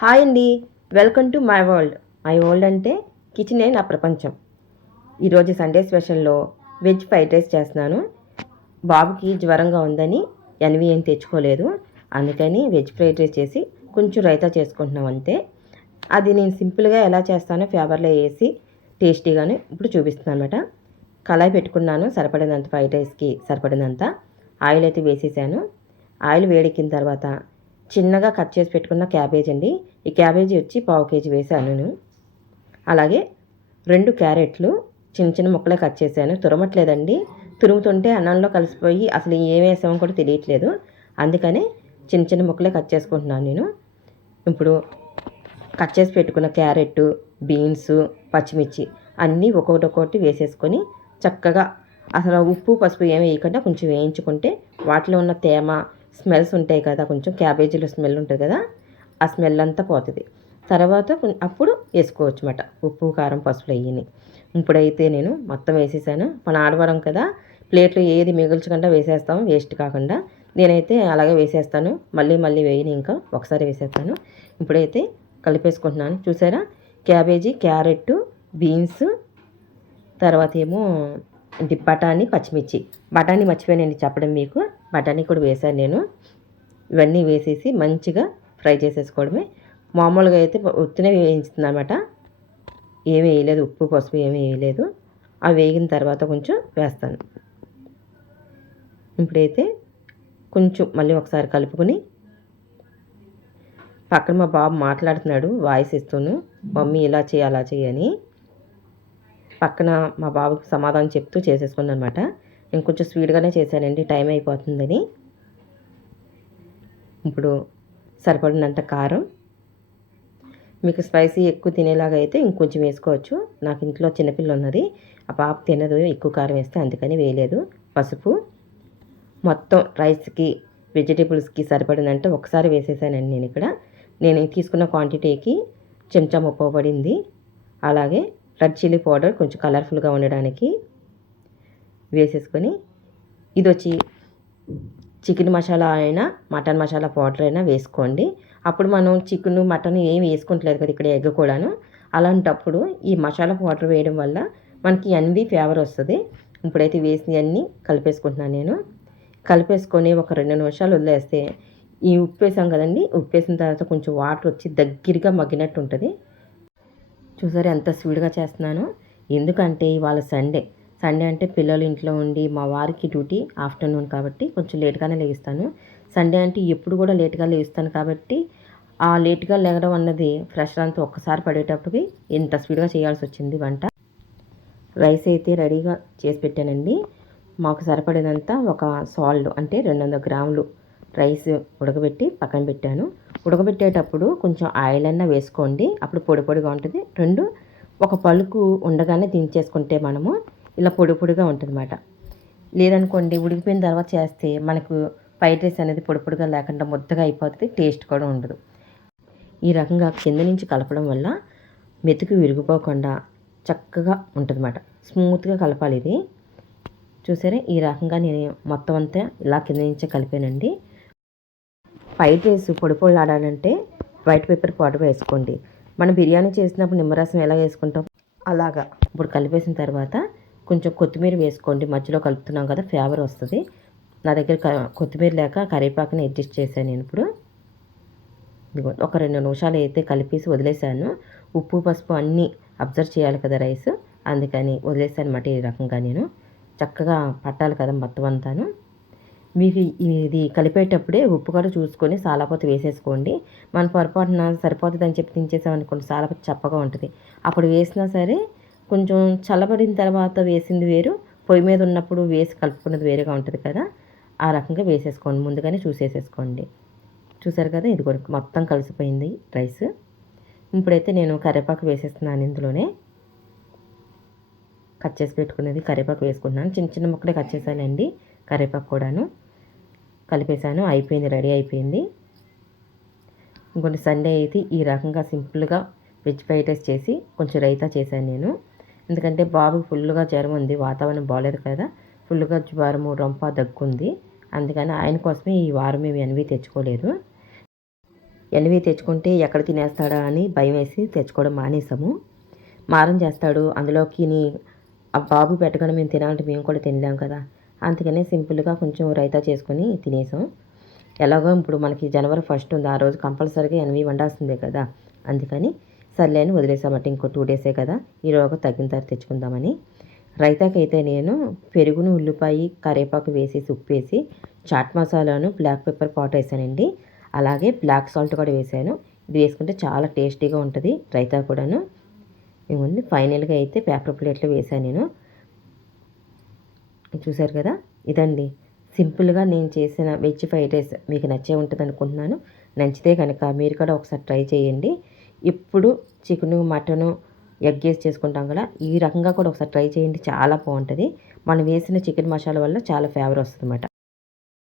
Hi అండి. Welcome to my world. My world అంటే కిచెనే నా ప్రపంచం. ఈరోజు సండే స్పెషల్లో వెజ్ ఫ్రైడ్ రైస్ చేస్తున్నాను. బాబుకి జ్వరంగా ఉందని ఎన్వి ఏం తెచ్చుకోలేదు, అందుకని వెజ్ ఫ్రైడ్ రైస్ చేసి కొంచెం రైతా చేసుకుంటున్నాం అంతే. అది నేను సింపుల్గా ఎలా చేస్తానో ఫేవర్లో వేసి టేస్టీగానే ఇప్పుడు చూపిస్తున్నాను అనమాట. కళాయి పెట్టుకున్నాను, సరిపడినంత ఫ్రైడ్ రైస్కి సరిపడినంత ఆయిల్ అయితే వేసేసాను. ఆయిల్ వేడెక్కిన తర్వాత చిన్నగా కట్ చేసి పెట్టుకున్న క్యాబేజ్ అండి. ఈ క్యాబేజీ వచ్చి 1/2 కేజీ వేసాను నేను. అలాగే 2 క్యారెట్లు చిన్న చిన్న ముక్కలే కట్ చేశాను. తురమట్లేదండి, తురుముతుంటే అన్నంలో కలిసిపోయి అసలు ఏం వేసామో కూడా తెలియట్లేదు. అందుకని చిన్న చిన్న ముక్కలే కట్ చేసుకుంటున్నాను నేను. ఇప్పుడు కట్ చేసి పెట్టుకున్న క్యారెట్, బీన్స్, పచ్చిమిర్చి అన్నీ ఒక్కొక్కటి వేసేసుకొని చక్కగా అసలు ఉప్పు పసుపు ఏమి వేయకుండా కొంచెం వేయించుకుంటే వాటిలో ఉన్న తేమ స్మెల్స్ ఉంటాయి కదా, కొంచెం క్యాబేజీలో స్మెల్ ఉంటుంది కదా, ఆ స్మెల్ అంతా పోతుంది. తర్వాత అప్పుడు వేసుకోవచ్చు అన్నమాట ఉప్పు కారం పసుపు అయ్యి. ఇప్పుడైతే నేను మొత్తం వేసేసాను. మన ఆడవారం కదా, ప్లేట్లో ఏది మిగుల్చకుండా వేసేస్తాం వేస్ట్ కాకుండా. నేనైతే అలాగే వేసేస్తాను, మళ్ళీ మళ్ళీ వేయని, ఇంకా ఒకసారి వేసేస్తాను. ఇప్పుడైతే కలిపేసుకుంటున్నాను. చూసారా, క్యాబేజీ, క్యారెట్, బీన్స్, తర్వాత ఏమో బఠానీ, పచ్చిమిర్చి. బఠానీ మర్చిపోయానండి చెప్పడం మీకు, బఠానీ కూడా వేసాను నేను. ఇవన్నీ వేసేసి మంచిగా ఫ్రై చేసేసుకోవడమే. మామూలుగా అయితే ఉత్తినే వేయించుతుంది అనమాట, ఏమీ వేయలేదు, ఉప్పు పసుపు ఏమీ వేయలేదు. అవి వేగిన తర్వాత కొంచెం వేస్తాను. ఇప్పుడైతే కొంచెం మళ్ళీ ఒకసారి కలుపుకొని, పక్కన మా బాబు మాట్లాడుతున్నాడు వాయిస్ ఇస్తూను, మమ్మీ ఇలా చేయి అలా చేయని. పక్కన మా బాబుకి సమాధానం చెప్తూ చేసేసుకున్నాను అనమాట. నేను కొంచెం స్వీట్గానే చేశానండి, టైం అయిపోతుందని. ఇప్పుడు సరిపడినంత కారం, మీకు స్పైసీ ఎక్కువ తినేలాగా అయితే ఇంకొంచెం వేసుకోవచ్చు. నాకు ఇంట్లో చిన్నపిల్ల ఉన్నది, ఆ పాప తినదు ఎక్కువ కారం వేస్తే, అందుకని వేయలేదు. పసుపు మొత్తం రైస్కి వెజిటేబుల్స్కి సరిపడినంటే ఒకసారి వేసేసానండి నేను ఇక్కడ. నేను తీసుకున్న క్వాంటిటీకి చెంచా ముప్పావు పడింది. అలాగే రెడ్ చిల్లీ పౌడర్ కొంచెం కలర్ఫుల్గా ఉండడానికి వేసేసుకొని, ఇది వచ్చి చికెన్ మసాలా అయినా మటన్ మసాలా పౌడర్ అయినా వేసుకోండి. అప్పుడు మనం చికెన్ మటన్ ఏం వేసుకుంటలేదు కదా ఇక్కడ, ఎగ్ కూడాను. అలాంటప్పుడు ఈ మసాలా పౌడర్ వేయడం వల్ల మనకి ఎన్వి ఫ్లేవర్ వస్తుంది. ఇప్పుడైతే వేసి అన్నీ కలిపేసుకుంటున్నాను నేను. కలిపేసుకొని ఒక 2 నిమిషాలు వదిలేస్తే, ఈ ఉప్పు వేసాం కదండి, ఉప్పు వేసిన తర్వాత కొంచెం వాటర్ వచ్చి దగ్గరగా మగ్గినట్టు ఉంటుంది. చూసారు ఎంత స్పీడ్గా చేస్తున్నాను. ఎందుకంటే ఇవాళ సండే అంటే పిల్లలు ఇంట్లో ఉండి, మా వారికి డ్యూటీ ఆఫ్టర్నూన్ కాబట్టి కొంచెం లేట్గానే లేస్తాను. సండే అంటే ఎప్పుడు కూడా లేట్గా లేస్తాను కాబట్టి ఆ లేట్గా లేగడం అన్నది ప్రెషర్ అంతా ఒక్కసారి పడేటప్పటికి ఇంత స్పీడ్గా చేయాల్సి వచ్చింది వంట. రైస్ అయితే రెడీగా చేసి పెట్టానండి. మాకు సరిపడినంత ఒక సాల్ట్ అంటే 200 గ్రాములు రైస్ ఉడకబెట్టి పక్కన పెట్టాను. ఉడకబెట్టేటప్పుడు కొంచెం ఆయిల్ అన్నా వేసుకోండి, అప్పుడు పొడి పొడిగా ఉంటుంది. 2 ఒక పలుకు ఉండగానే దించేసుకుంటే మనము ఇలా పొడి పొడిగా ఉంటుంది అన్నమాట. లేదనుకోండి ఉడికిపోయిన తర్వాత చేస్తే మనకు ఫ్రైడ్ రైస్ అనేది పొడి పొడిగా లేకుండా ముద్దగా అయిపోతుంది, టేస్ట్ కూడా ఉండదు. ఈ రకంగా కింద నుంచి కలపడం వల్ల మెతుకు విరిగిపోకుండా చక్కగా ఉంటుంది అన్నమాట. స్మూత్గా కలపాలి ఇది. చూసారా, ఈ రకంగా నేను మొత్తం అంతా ఇలా కింద నుంచే కలిపానండి. ఫ్రైడ్ రైస్ పొడి పొడిలాడాలంటే వైట్ పేపర్ పౌడర్ వేసుకోండి. మనం బిర్యానీ చేసినప్పుడు నిమ్మరసం ఎలా వేసుకుంటాం అలాగా. ఇప్పుడు కలిపేసిన తర్వాత కొంచెం కొత్తిమీర వేసుకోండి, మధ్యలో కలుపుతున్నాం కదా ఫ్లేవర్ వస్తుంది. నా దగ్గర కొత్తిమీర లేక కరివేపాకుని అడ్జస్ట్ చేశాను నేను. ఇప్పుడు ఒక 2 నిమిషాలు అయితే కలిపేసి వదిలేసాను. ఉప్పు పసుపు అన్నీ అబ్జర్వ్ చేయాలి కదా రైస్, అందుకని వదిలేసాను అన్నమాట. ఈ రకంగా నేను చక్కగా పట్టాలి కదా మొత్తం అంతాను. మీకు ఇది కలిపేటప్పుడే ఉప్పు కూడా చూసుకొని సాలాపోతే వేసేసుకోండి. మన పొరపాటున సరిపోతుందని చెప్పి తినేసామనుకోండి, సాలాపోతే చప్పగా ఉంటుంది. అప్పుడు వేసినా సరే కొంచెం చల్లబడిన తర్వాత వేసింది వేరు, పొయ్యి మీద ఉన్నప్పుడు వేసి కలుపుకున్నది వేరేగా ఉంటుంది కదా, ఆ రకంగా వేసేసుకోండి, ముందుగానే చూసేసేసుకోండి. చూసారు కదా, ఇది కూడా మొత్తం కలిసిపోయింది రైస్. ఇప్పుడైతే నేను కరివేపాకు వేసేస్తున్నాను. ఇందులోనే కట్ చేసి పెట్టుకునేది కరివేపాకు వేసుకుంటున్నాను. చిన్న చిన్న ముక్కలే కట్ చేశానండి కరివేపాకు కూడాను. కలిపేసాను, అయిపోయింది, రెడీ అయిపోయింది. ఇంకొన్ని సండే అయితే ఈ రకంగా సింపుల్గా వెజ్ ఫ్రైడ్ రైస్ చేసి కొంచెం రైతా చేశాను నేను. ఎందుకంటే బాబుకి ఫుల్గా జ్వరం ఉంది, వాతావరణం బాగాలేదు కదా, ఫుల్గా జ్వరము రొంప దగ్గుంది. అందుకని ఆయన కోసమే ఈ వారం మేము ఎన్వి తెచ్చుకోలేదు. ఎన్వి తెచ్చుకుంటే ఎక్కడ తినేస్తాడా అని భయం వేసి తెచ్చుకోవడం మానేసాము. మారం చేస్తాడు, అందులోకి ఆ బాబు పెట్టగానే మేము తినాలంటే మేము కూడా తినలేం కదా, అందుకనే సింపుల్గా కొంచెం రైతా చేసుకొని తినేసాం. ఎలాగో ఇప్పుడు మనకి జనవరి 1 ఉంది, ఆ రోజు కంపల్సరీగా ఎన్వి వండాల్సిందే కదా, అందుకని సర్లే అని వదిలేసామట. ఇంకో 2 డేసే కదా, ఈరోజు తగ్గిన తర్వాత తెచ్చుకుందామని. రైతాకైతే నేను పెరుగును, ఉల్లిపాయ, కరివేపాకు వేసేసి ఉప్పేసి చాట్ మసాలాను, బ్లాక్ పెప్పర్ పౌడర్ వేసానండి. అలాగే బ్లాక్ సాల్ట్ కూడా వేసాను. ఇది వేసుకుంటే చాలా టేస్టీగా ఉంటుంది రైతా కూడాను. ఇవ్వండి ఫైనల్గా అయితే పేపర్ ప్లేట్లో వేసాను నేను. చూసారు కదా, ఇదండి సింపుల్గా నేను చేసిన వెజ్ ఫ్రైడ్ రైస్. మీకు నచ్చే ఉంటుంది అనుకుంటున్నాను. నచ్చితే కనుక మీరు కూడా ఒకసారి ట్రై చేయండి. ఇప్పుడు చికెను, మటను, ఎగ్ వేసి చేసుకుంటాం కదా, ఈ రకంగా కూడా ఒకసారి ట్రై చేయండి, చాలా బాగుంటుంది. మనం వేసిన చికెన్ మసాలా వల్ల చాలా ఫ్లేవర్ వస్తుంది అన్నమాట.